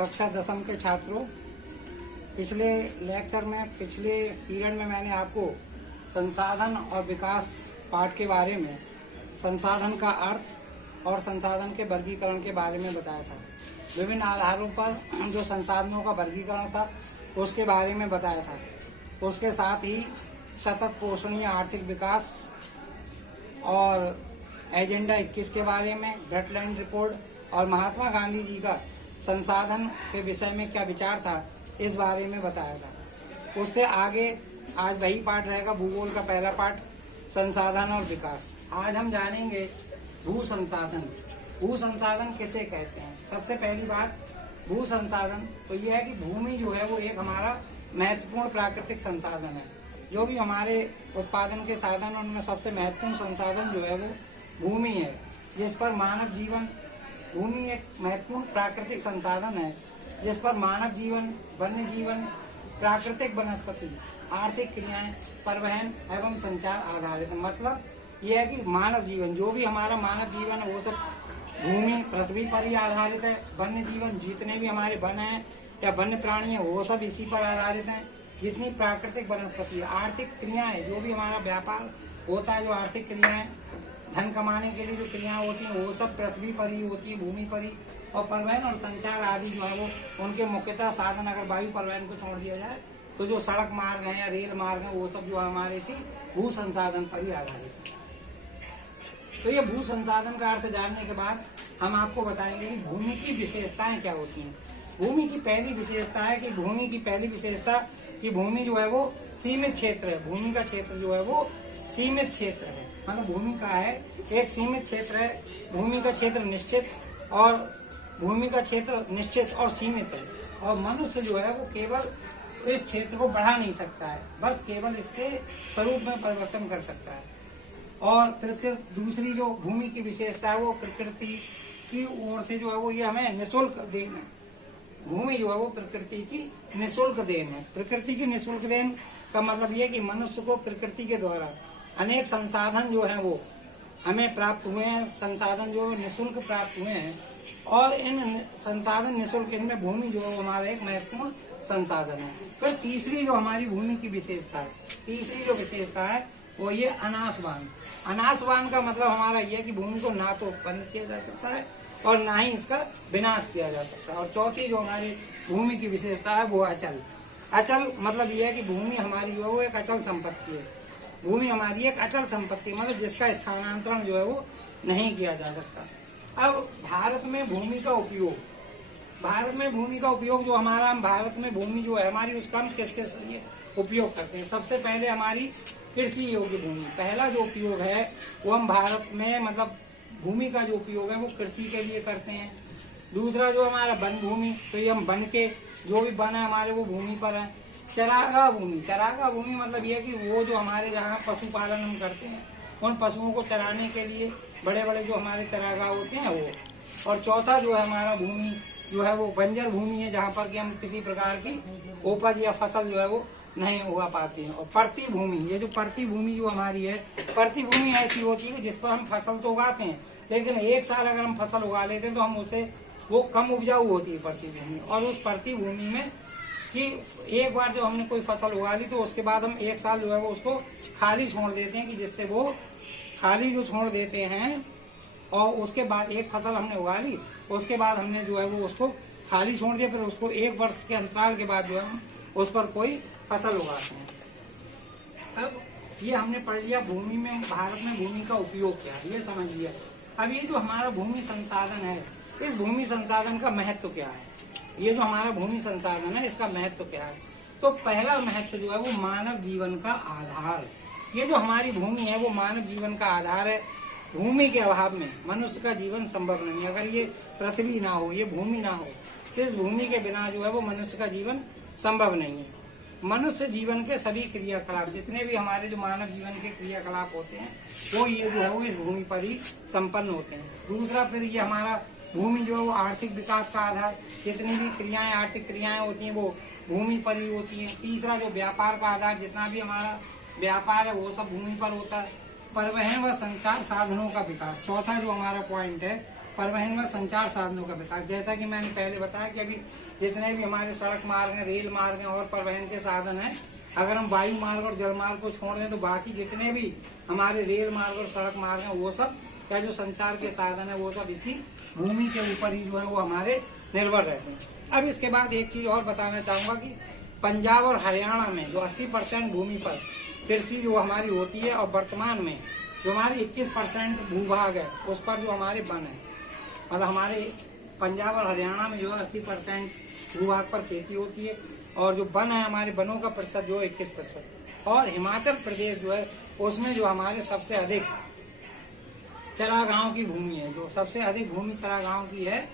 कक्षा 10वीं के छात्रों, पिछले लेक्चर में पिछले पीरियड में मैंने आपको संसाधन और विकास पाठ के बारे में संसाधन का अर्थ और संसाधन के वर्गीकरण के बारे में बताया था। विभिन्न आधारों पर जो संसाधनों का वर्गीकरण था उसके बारे में बताया था। उसके साथ ही सतत पोषणीय आर्थिक विकास और एजेंडा 21 के बारे में, ब्रेटलैंड रिपोर्ट और महात्मा गांधी जी का संसाधन के विषय में क्या विचार था इस बारे में बताया था। उससे आगे आज वही पाठ रहेगा, भूगोल का पहला पाठ, संसाधन और विकास। आज हम जानेंगे भू संसाधन। भू संसाधन किसे कहते हैं? सबसे पहली बात, भू संसाधन तो यह है कि भूमि जो है वो एक हमारा महत्वपूर्ण प्राकृतिक संसाधन है। जो भी हमारे उत्पादन के साधन, उनमें सबसे महत्वपूर्ण संसाधन जो है वो भूमि है, जिस पर मानव जीवन, भूमि एक महत्वपूर्ण प्राकृतिक संसाधन है जिस पर मानव जीवन, वन्य जीवन, प्राकृतिक वनस्पति, आर्थिक क्रियाएं, परिवहन एवं संचार आधारित है। मतलब यह है कि मानव जीवन, जो भी हमारा मानव जीवन है वो सब भूमि, पृथ्वी पर ही आधारित है। वन्य जीवन, जितने भी हमारे वन हैं या वन्य प्राणी है वो सब इसी पर आधारित हैं। जितनी प्राकृतिक वनस्पति, आर्थिक क्रियाएं, जो भी हमारा व्यापार होता है, जो आर्थिक क्रियाएं, धन कमाने के लिए जो क्रियाएं होती हैं वो सब पृथ्वी पर ही होती है, भूमि पर ही। और परिवहन और संचार आदि जो है वो उनके मुख्यतः साधन, अगर वायु परिवहन को छोड़ दिया जाए तो जो सड़क मार्ग है या रेल मार्ग है वो सब जो हमारे थी भू संसाधन पर ही आधारित है। तो ये भू संसाधन का अर्थ जानने के बाद हम आपको बताएंगे कि भूमि की विशेषताएं क्या होती हैं। भूमि की पहली विशेषता है कि भूमि जो है वो सीमित क्षेत्र है। भूमि का क्षेत्र जो है वो सीमित क्षेत्र है। मतलब भूमि का है एक सीमित क्षेत्र है। भूमि का क्षेत्र निश्चित और सीमित है। और मनुष्य जो है वो केवल इस क्षेत्र को बढ़ा नहीं सकता है, बस केवल इसके स्वरूप में परिवर्तन कर सकता है। और प्रकृति, दूसरी जो भूमि की विशेषता है वो प्रकृति की ओर से जो है वो ये हमें निःशुल्क देन है। भूमि जो है वो प्रकृति की निःशुल्क देन है। प्रकृति की निःशुल्क देन का मतलब ये कि मनुष्य को प्रकृति के द्वारा अनेक संसाधन जो हैं वो हमें प्राप्त हुए हैं। संसाधन जो निःशुल्क प्राप्त हुए हैं और इन संसाधन निःशुल्क, इनमें भूमि जो है हमारा एक महत्वपूर्ण संसाधन है। फिर तीसरी जो हमारी भूमि की विशेषता है वो ये अनाशवान। अनाशवान का मतलब हमारा ये है कि भूमि को ना तो उत्पन्न किया जा सकता है और ना ही इसका विनाश किया जा सकता है। और चौथी जो हमारी भूमि की विशेषता है वो अचल। अचल मतलब यह है कि भूमि हमारी जो है वो एक अचल संपत्ति है। भूमि हमारी एक अचल संपत्ति, मतलब जिसका स्थानांतरण जो है वो नहीं किया जा सकता। अब भारत में भूमि का उपयोग जो हमारा, भारत में भूमि जो है हमारी, उसका हम किस किस लिए उपयोग करते हैं। सबसे पहले हमारी कृषि योग्य भूमि, पहला जो उपयोग है वो हम भारत में, मतलब भूमि का जो उपयोग है वो कृषि के लिए करते हैं। दूसरा जो हमारा वन भूमि, तो ये हम वन के जो भी वन है हमारे वो भूमि पर है। चरागाह भूमि मतलब ये कि वो जो हमारे जहाँ पशुपालन हम करते हैं उन पशुओं को चराने के लिए बड़े बड़े जो हमारे चरागाह होते हैं वो। और चौथा जो है हमारा भूमि जो है वो बंजर भूमि है, जहाँ पर कि हम किसी प्रकार की उपज या फसल जो है वो नहीं उगा पाते हैं। और परती भूमि, ये जो परती भूमि जो हमारी है, परती भूमि ऐसी होती है जिस पर हम फसल तो उगाते हैं, लेकिन एक साल अगर हम फसल उगा लेते हैं तो हम उसे, वो कम उपजाऊ होती है परती भूमि। और उस परती भूमि में कि एक बार जब हमने कोई फसल उगा ली तो उसके बाद हम एक साल जो है वो उसको खाली छोड़ देते हैं, कि जिससे वो खाली जो छोड़ देते हैं और उसके बाद एक फसल हमने उगा ली, उसके बाद हमने जो है वो उसको खाली छोड़ दिया, फिर उसको एक वर्ष के अंतराल के बाद जो है हम उस पर कोई फसल उगाते हैं। अब ये हमने पढ़ लिया भूमि में, भारत में भूमि का उपयोग क्या है ये समझ लिया। अब ये जो हमारा भूमि संसाधन है, इस भूमि संसाधन का महत्व क्या है? ये जो हमारा भूमि संसाधन है इसका महत्व क्या है? तो पहला महत्व जो है वो मानव जीवन का आधार। ये जो हमारी भूमि है वो मानव जीवन का आधार है। भूमि के अभाव में मनुष्य का जीवन संभव नहीं है। अगर ये पृथ्वी ना हो, ये भूमि ना हो, तो इस भूमि के बिना जो है वो मनुष्य का जीवन संभव नहीं है। मनुष्य जीवन के सभी क्रियाकलाप, जितने भी हमारे जो मानव जीवन के क्रियाकलाप होते हैं वो ये जो है वो इस भूमि पर ही संपन्न होते हैं। दूसरा, फिर ये हमारा भूमि जो है वो आर्थिक विकास का आधार, जितनी भी क्रियाएं, आर्थिक क्रियाएं होती हैं वो भूमि पर ही होती हैं। तीसरा, जो व्यापार का आधार, जितना भी हमारा व्यापार है वो सब भूमि पर होता है। परिवहन व संचार साधनों का विकास, चौथा जो हमारा पॉइंट है परिवहन व संचार साधनों का विकास। जैसा कि मैंने पहले बताया कि अभी जितने भी हमारे सड़क मार्ग हैं, रेल मार्ग हैं और परिवहन के साधन हैं, अगर हम वायु मार्ग और जल मार्ग को छोड़ दें तो बाकी जितने भी हमारे रेल मार्ग और सड़क मार्ग हैं वो सब या जो संचार के साधन है वो सब इसी भूमि के ऊपर ही जो है वो हमारे निर्भर रहते हैं। अब इसके बाद एक चीज और बताना चाहूंगा कि पंजाब और हरियाणा में जो 80% भूमि पर कृषि जो हमारी होती है और वर्तमान में जो हमारे 21% भूभाग है उस पर जो हमारे वन है, मतलब हमारे पंजाब और हरियाणा में जो है 80% भूभाग पर खेती होती है और जो वन है हमारे वनों का प्रतिशत जो 21%। और हिमाचल प्रदेश जो है उसमें जो हमारे सबसे अधिक चरागाहों की भूमि है, जो सबसे अधिक भूमि चरागाहों की है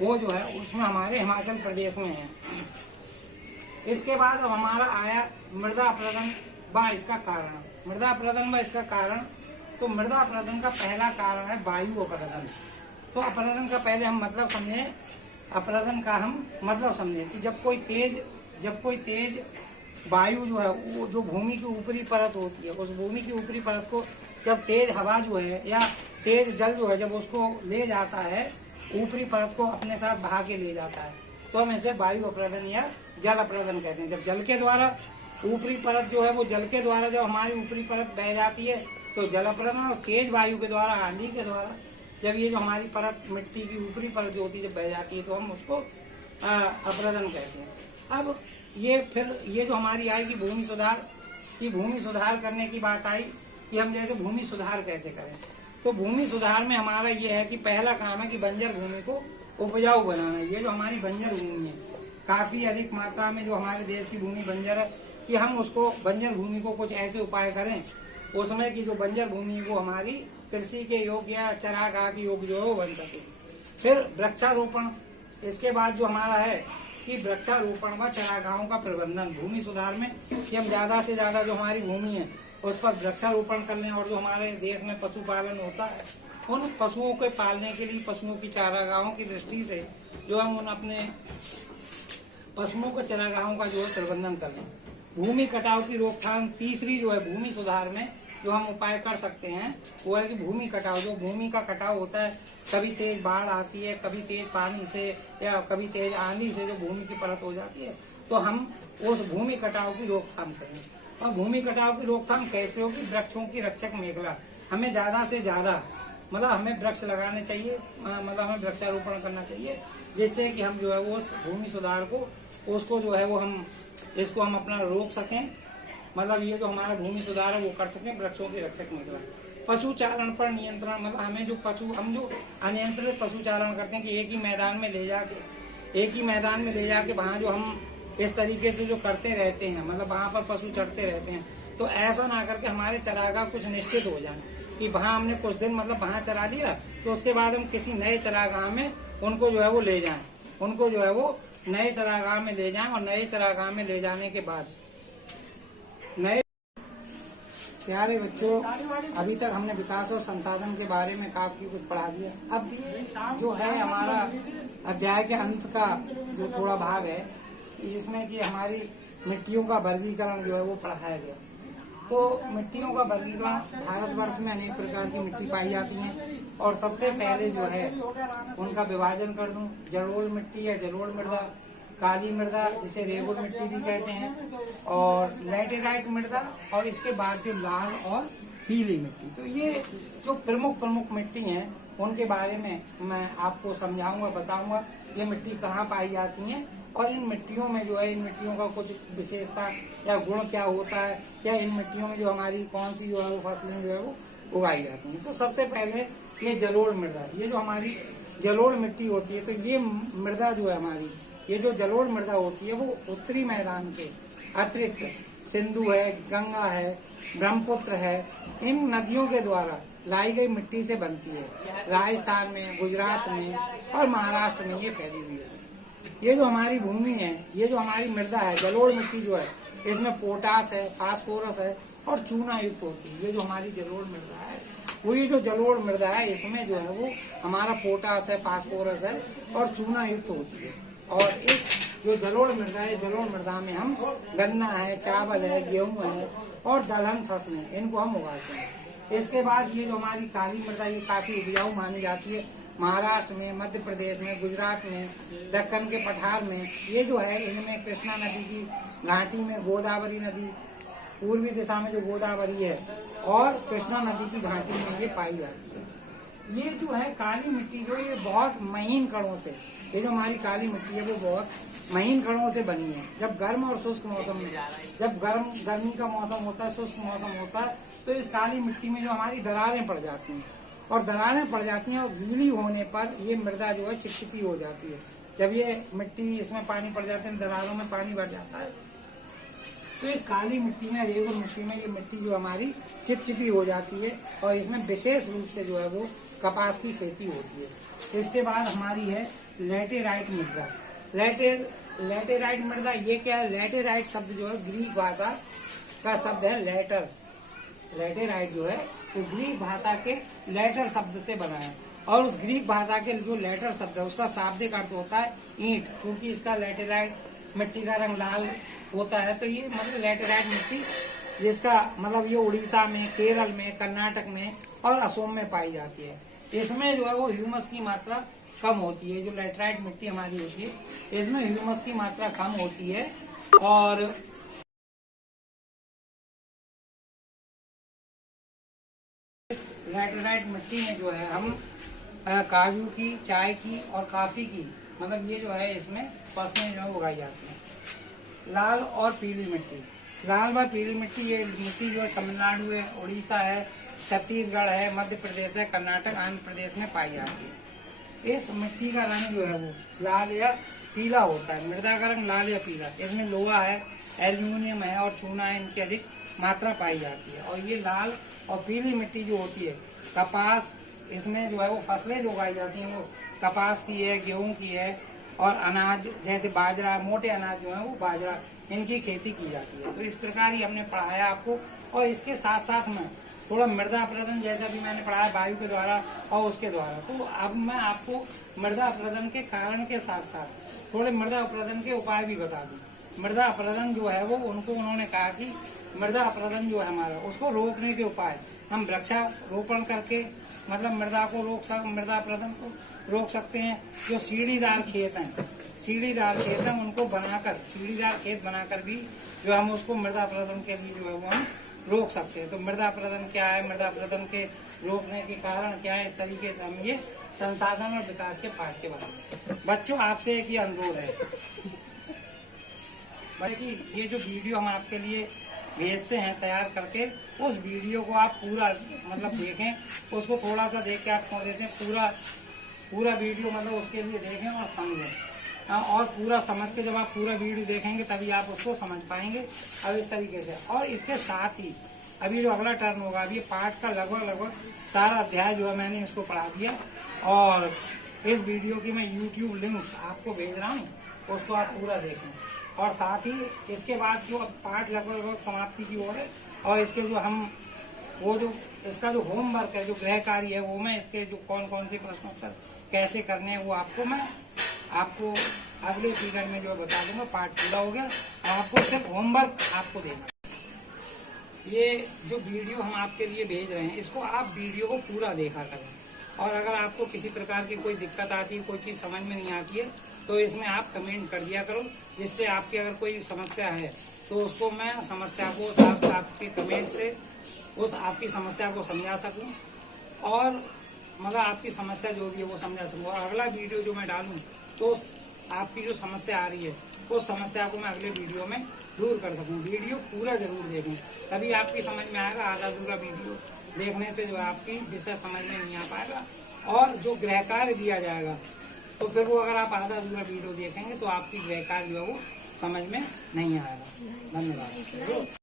वो जो है उसमें हमारे हिमाचल प्रदेश में है। इसके बाद अब हमारा आया मृदा अपरदन व इसका कारण। मृदा अपरदन व इसका कारण, तो मृदा अपरदन का पहला कारण है वायु अपरदन। तो अपरदन का पहले हम मतलब समझे, अपरदन का हम मतलब समझे कि जब कोई तेज वायु जो है वो जो भूमि की ऊपरी परत होती है उस भूमि की ऊपरी परत को जब तेज हवा जो है या तेज जल जो है जब उसको ले जाता है ऊपरी परत को अपने साथ बहा के ले जाता है तो हम इसे वायु अपरदन या जल अपरदन कहते हैं। जब जल के द्वारा ऊपरी परत जो है वो जल के द्वारा जब हमारी ऊपरी परत बह जाती है तो जल अपरदन, और तेज वायु के द्वारा, आंधी के द्वारा जब ये जो हमारी परत मिट्टी की ऊपरी परत जो होती है जब बह जाती है तो हम उसको अपरदन कहते हैं। अब ये जो हमारी आएगी भूमि सुधार, की भूमि सुधार करने की बात आई कि हम जैसे भूमि सुधार कैसे करें। तो भूमि सुधार में हमारा ये है कि पहला काम है कि बंजर भूमि को उपजाऊ बनाना। ये जो हमारी बंजर भूमि है, काफी अधिक मात्रा में जो हमारे देश की भूमि बंजर है, कि हम उसको बंजर भूमि को कुछ ऐसे उपाय करें उसमें कि जो बंजर भूमि को हमारी कृषि के योग्य या चरागाह के योग्य जो है वो बन सके। फिर वृक्षारोपण, इसके बाद जो हमारा है कि वृक्षारोपण व चरागाहों का प्रबंधन भूमि सुधार में, कि हम ज्यादा से ज्यादा जो हमारी भूमि है उस पर वृक्षारोपण कर लें। और जो हमारे देश में पशुपालन होता है उन पशुओं के पालने के लिए पशुओं की चारागाहों की दृष्टि से जो हम उन अपने पशुओं के चरागाहों का जो है प्रबंधन कर लें। भूमि कटाव की रोकथाम, तीसरी जो है भूमि सुधार में जो हम उपाय कर सकते हैं वो है कि भूमि कटाव, जो भूमि का कटाव होता है, कभी तेज बाढ़ आती है, कभी तेज पानी से या कभी तेज आंधी से जो भूमि की परत हो जाती है तो हम उस भूमि कटाव की रोकथाम करें। और भूमि कटाव की रोकथाम कैसे होगी? वृक्षों की रक्षक मेखला, हमें ज्यादा से ज्यादा मतलब हमें वृक्ष लगाने चाहिए, मतलब हमें वृक्षारोपण करना चाहिए जिससे कि हम जो है वो भूमि सुधार को उसको जो है वो हम इसको हम अपना रोक सकें, मतलब ये जो हमारा भूमि सुधार है वो कर सकें। वृक्षों की रक्षक मेखला। पशु चारण पर नियंत्रण, मतलब हमें जो हम जो अनियंत्रित पशु चारण करते हैं कि एक ही मैदान में ले जाके वहाँ जो हम इस तरीके से जो करते रहते हैं, मतलब वहाँ पर पशु चढ़ते रहते हैं, तो ऐसा ना करके हमारे चरागाह कुछ निश्चित हो जाए कि वहाँ हमने कुछ दिन मतलब वहाँ चरा लिया तो उसके बाद हम किसी नए चरागाह में उनको जो है वो ले जाएं, उनको जो है वो नए चरागाह में ले जाएं। और नए चरागाह में ले जाने के बाद नए प्यारे बच्चों, अभी तक हमने विकास और संसाधन के बारे में काफी कुछ पढ़ा दिया। अब ये जो है हमारा अध्याय के अंत का जो थोड़ा भाग है इसमें कि हमारी मिट्टियों का वर्गीकरण जो है वो पढ़ाया गया। तो मिट्टियों का वर्गीकरण, भारतवर्ष में अनेक प्रकार की मिट्टी पाई जाती है और सबसे पहले जो है उनका विभाजन कर दूं। जलोढ़ मिट्टी है, जलोढ़ मृदा, काली मृदा जिसे रेगुल मिट्टी भी कहते हैं, और लैटेराइट मृदा, और इसके बाद जो लाल और पीली मिट्टी। तो ये जो प्रमुख मिट्टी हैं उनके बारे में मैं आपको समझाऊंगा, बताऊंगा ये मिट्टी कहाँ पाई जाती है और इन मिट्टियों में जो है इन मिट्टियों का कुछ विशेषता या गुण क्या होता है, या इन मिट्टियों में जो हमारी कौन सी जो है वो फसलें जो है वो उगाई जाती हैं। तो सबसे पहले ये जलोढ़ मृदा, ये जो हमारी जलोढ़ मिट्टी होती है, तो ये मृदा जो है हमारी, ये जो जलोढ़ मृदा होती है वो उत्तरी मैदान के अतिरिक्त सिंधु है, गंगा है, ब्रह्मपुत्र है, इन नदियों के द्वारा लाई गई मिट्टी से बनती है। राजस्थान में, गुजरात में और महाराष्ट्र में ये फैली हुई है। ये जो हमारी भूमि है, ये जो हमारी मृदा है, जलोढ़ मिट्टी जो है, इसमें पोटास है, फास्फोरस है और चूना युक्त होती है। ये जो हमारी जलोढ़ मृदा है, वो ये जो जलोढ़ मृदा है इसमें जो है वो हमारा पोटास है, फास्फोरस है और चूना युक्त होती है। और इस जो जलोढ़ मृदा है, जलोढ़ मृदा में हम गन्ना है, चावल है, गेहूं है और दलहन फसलें इनको हम उगाते हैं। इसके बाद ये जो हमारी काली मृदा, ये काफी उपजाऊ मानी जाती है। महाराष्ट्र में, मध्य प्रदेश में, गुजरात में, दक्कन के पठार में, ये जो है इनमें कृष्णा नदी की घाटी में गोदावरी नदी, पूर्वी दिशा में जो गोदावरी है और कृष्णा नदी की घाटी में ये पाई जाती है। ये जो है काली मिट्टी जो ये बहुत महीन कणों से, ये जो हमारी काली मिट्टी है वो बहुत महीन कणों से बनी है। जब गर्म और शुष्क मौसम में, जब गर्मी का मौसम होता है, शुष्क मौसम होता है, तो इस काली मिट्टी में जो हमारी दरारें पड़ जाती हैं और दरारें पड़ जाती हैं और गीली होने पर ये मृदा जो है चिपचिपी हो जाती है। जब ये मिट्टी इसमें पानी पड़ जाते हैं, दरारों में पानी भर जाता है, तो इस काली मिट्टी में, रेगुर मिट्टी में ये मिट्टी जो हमारी चिपचिपी हो जाती है और इसमें विशेष रूप से जो है वो कपास की खेती होती है। इसके बाद हमारी है लैटेराइट मृदा। लैटेराइट मृदा ये क्या है? लैटेराइट शब्द जो है ग्रीक भाषा का शब्द है लैटर। लैटेराइट जो है वो ग्रीक भाषा के लैटर शब्द से बना है और उस ग्रीक भाषा के जो लैटर शब्द है उसका शाब्दिक अर्थ होता है ईंट। क्योंकि इसका लैटेराइट मिट्टी का रंग लाल होता है, तो ये मतलब लैटेराइट मिट्टी जिसका मतलब ये उड़ीसा में, केरल में, कर्नाटक में और असम में पाई जाती है। इसमें जो है वो ह्यूमस की मात्रा कम होती है। जो लैटेराइट मिट्टी हमारी होती है इसमें ह्यूमस की मात्रा कम होती है और लैटेराइट मिट्टी में जो है हम काजू की, चाय की और काफी की, मतलब ये जो है इसमें फसलें जो है उगाई जाती हैं। लाल और पीली मिट्टी, लाल व पीली मिट्टी, ये मिट्टी जो है तमिलनाडु है, उड़ीसा है, छत्तीसगढ़ है, मध्य प्रदेश है, कर्नाटक, आंध्र प्रदेश में पाई जाती है। इस मिट्टी का रंग जो है वो लाल या पीला होता है। मृदा का रंग लाल या पीला। इसमें लोहा है, एल्यूमिनियम है और चूना है, इनकी अधिक मात्रा पाई जाती है। और ये लाल और पीली मिट्टी जो होती है, कपास, इसमें जो है वो फसलें जो उगाई जाती हैं वो कपास की है, गेहूं की है और अनाज जैसे बाजरा, मोटे अनाज जो है वो बाजरा, इनकी खेती की जाती है। तो इस प्रकार ही हमने पढ़ाया आपको। और इसके साथ साथ में थोड़ा मृदा अपरदन जैसा भी मैंने पढ़ाया वायु के द्वारा और उसके द्वारा। तो अब मैं आपको मृदा अपरदन के कारण के साथ साथ थोड़े मृदा अपरदन के उपाय भी बता दूं। मृदा अपरदन जो है वो उन्होंने कहा कि मृदा अपरदन जो है हमारा, उसको रोकने के उपाय हम वृक्षारोपण करके मतलब मृदा अपरदन को रोक सकते हैं। जो सीढ़ीदार खेत हैं उनको बनाकर, सीढ़ीदार खेत बनाकर भी जो हम उसको मृदा अपरदन के लिए जो है वो हम रोक सकते हैं। तो मृदा अपरदन क्या है, मृदा अपरदन के रोकने के कारण क्या है, इस तरीके से हम ये संसाधन और विकास के पाठ के बारे में। बच्चों आपसे एक ही अनुरोध है कि ये जो वीडियो हम आपके लिए भेजते हैं तैयार करके, उस वीडियो को आप पूरा मतलब देखें, उसको थोड़ा सा देख के आप छोड़ देते हैं, पूरा वीडियो मतलब उसके लिए देखें और समझें। और पूरा समझ के जब आप पूरा वीडियो देखेंगे तभी आप उसको समझ पाएंगे। अब इस तरीके से, और इसके साथ ही अभी जो अगला टर्न होगा, अभी पाठ का लगभग सारा अध्याय जो है मैंने इसको पढ़ा दिया और इस वीडियो की मैं YouTube लिंक आपको भेज रहा हूँ, उसको आप पूरा देखें। और साथ ही इसके बाद जो पाठ लगभग समाप्ति की ओर है और इसके जो हम वो जो इसका जो होमवर्क है, जो गृह कार्य है, वो मैं इसके जो कौन कौन से प्रश्नोत्तर कैसे करने हैं वो आपको अगले पीरियड में जो बता दूंगा। पाठ पूरा हो गया, अब आपको सिर्फ होमवर्क आपको देना। ये जो वीडियो हम आपके लिए भेज रहे हैं, इसको आप वीडियो को पूरा देखा करें। और अगर आपको किसी प्रकार की कोई दिक्कत आती है, कोई चीज समझ में नहीं आती है, तो इसमें आप कमेंट कर दिया करो, जिससे आपकी अगर कोई समस्या है तो उसको मैं समस्या को आपके कमेंट से उस आपकी समस्या को समझा सकूं और मतलब आपकी समस्या जो भी है वो समझा सकूं। और अगला वीडियो जो मैं डालूं तो आपकी जो समस्या आ रही है उस समस्या को मैं अगले वीडियो में दूर कर सकूं। वीडियो पूरा जरूर देखें, तभी आपकी समझ में आएगा। आधा अधूरा वीडियो देखने से जो आपकी विषय समझ में नहीं आ पाएगा। और जो गृह कार्य दिया जाएगा तो फिर वो अगर आप आधा अधूरा वीडियो देखेंगे तो आपकी गृह कार्य जो है वो समझ में नहीं आएगा। धन्यवाद।